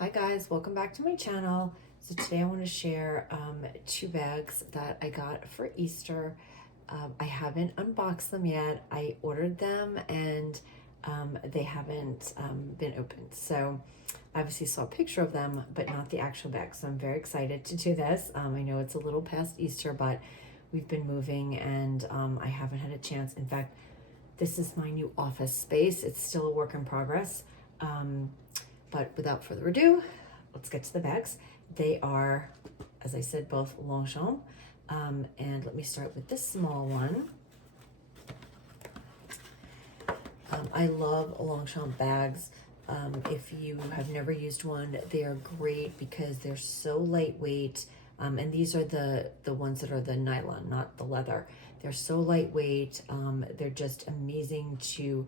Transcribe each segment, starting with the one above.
Hi guys, welcome back to my channel. So today I want to share two bags that I got for Easter. I haven't unboxed them yet. I ordered them and they haven't been opened. So I obviously saw a picture of them, but not the actual bag. So I'm very excited to do this. I know it's a little past Easter, but we've been moving and I haven't had a chance. In fact, this is my new office space. It's still a work in progress. But without further ado, let's get to the bags. They are, as I said, both Longchamp. And let me start with this small one. I love Longchamp bags. If you have never used one, they are great because they're so lightweight. And these are the ones that are the nylon, not the leather. They're so lightweight. They're just amazing to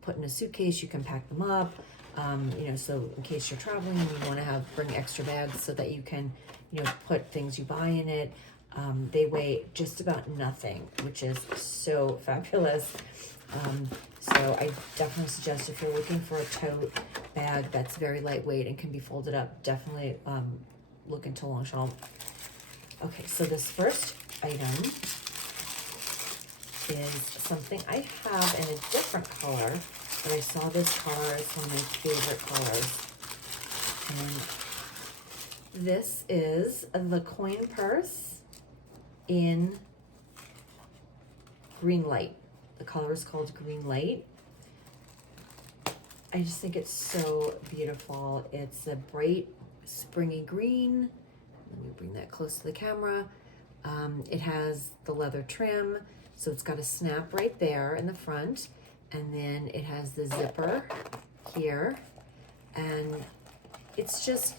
put in a suitcase. You can pack them up. So in case you're traveling and you want to bring extra bags so that you can, put things you buy in it. They weigh just about nothing, which is so fabulous. So I definitely suggest if you're looking for a tote bag that's very lightweight and can be folded up, definitely look into Longchamp. Okay, so this first item is something I have in a different color. But I saw this color as one of my favorite colors. And this is the coin purse in green light. The color is called green light. I just think it's so beautiful. It's a bright springy green. Let me bring that close to the camera. It has the leather trim, so it's got a snap right there in the front. And then it has the zipper here, and it's just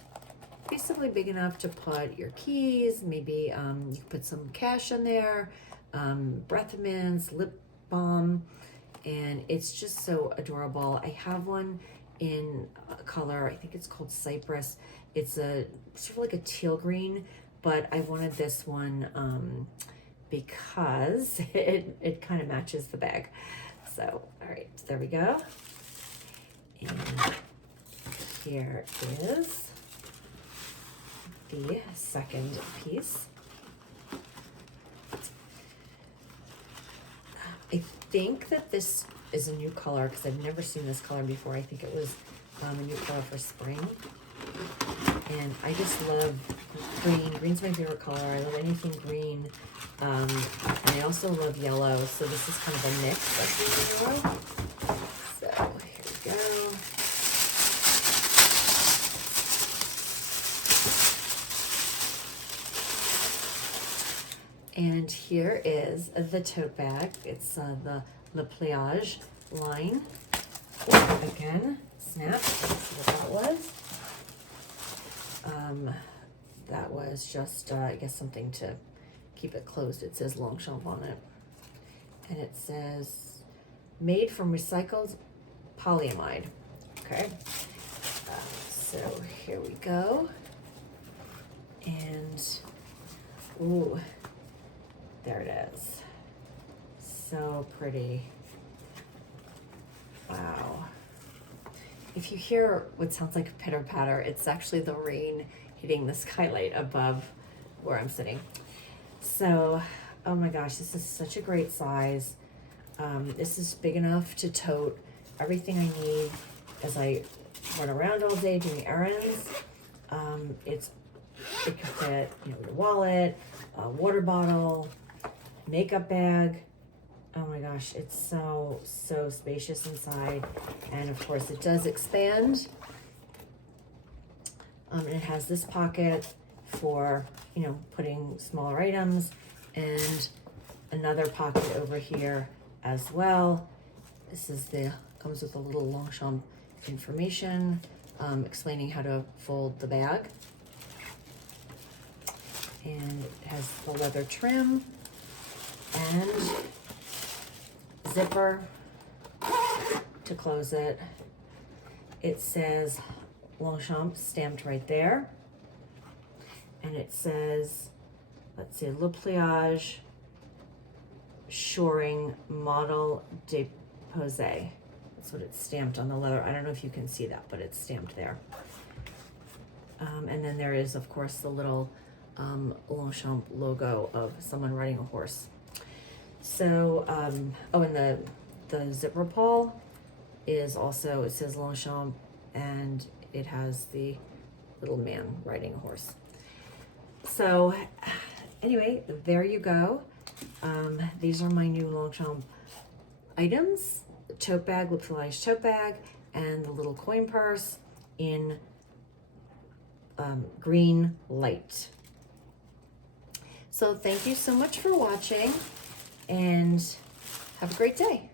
basically big enough to put your keys, maybe you can put some cash in there, breath mints, lip balm, and it's just so adorable. I have one in a color, I think it's called Cypress. It's a sort of like a teal green, but I wanted this one because it kind of matches the bag. So, all right, there we go. And here is the second piece. I think that this is a new color because I've never seen this color before. I think it was a new color for spring. And I just love green. Green's my favorite color. I love anything green. And I also love yellow. So this is kind of a mix of green and yellow. So here we go. And here is the tote bag. It's the Le Pliage line. Again, snap. Let's see what that was. That was just, I guess, something to keep it closed. It says Longchamp on it. And it says, made from recycled polyamide. Okay. So here we go. And, ooh, there it is. So pretty. Wow. If you hear what sounds like a pitter patter, it's actually the rain hitting the skylight above where I'm sitting. So, oh my gosh, this is such a great size. This is big enough to tote everything I need as I run around all day doing errands. It can fit, your wallet, a water bottle, makeup bag. Oh my gosh, it's so spacious inside. And of course it does expand. And it has this pocket for, putting smaller items, and another pocket over here as well. This is comes with a little Longchamp information, explaining how to fold the bag. And it has the leather trim and zipper to close it. It says Longchamp stamped right there. And it says, let's see, Le Pliage Shoring Model Depose. That's what it's stamped on the leather. I don't know if you can see that, but it's stamped there. And then there is, of course, the little Longchamp logo of someone riding a horse. So, oh, and the zipper pawl is also, it says Longchamp, and it has the little man riding a horse. So anyway, there you go. These are my new Longchamp items: the tote bag, Le Pliage tote bag, and the little coin purse in green light. So thank you so much for watching, and have a great day.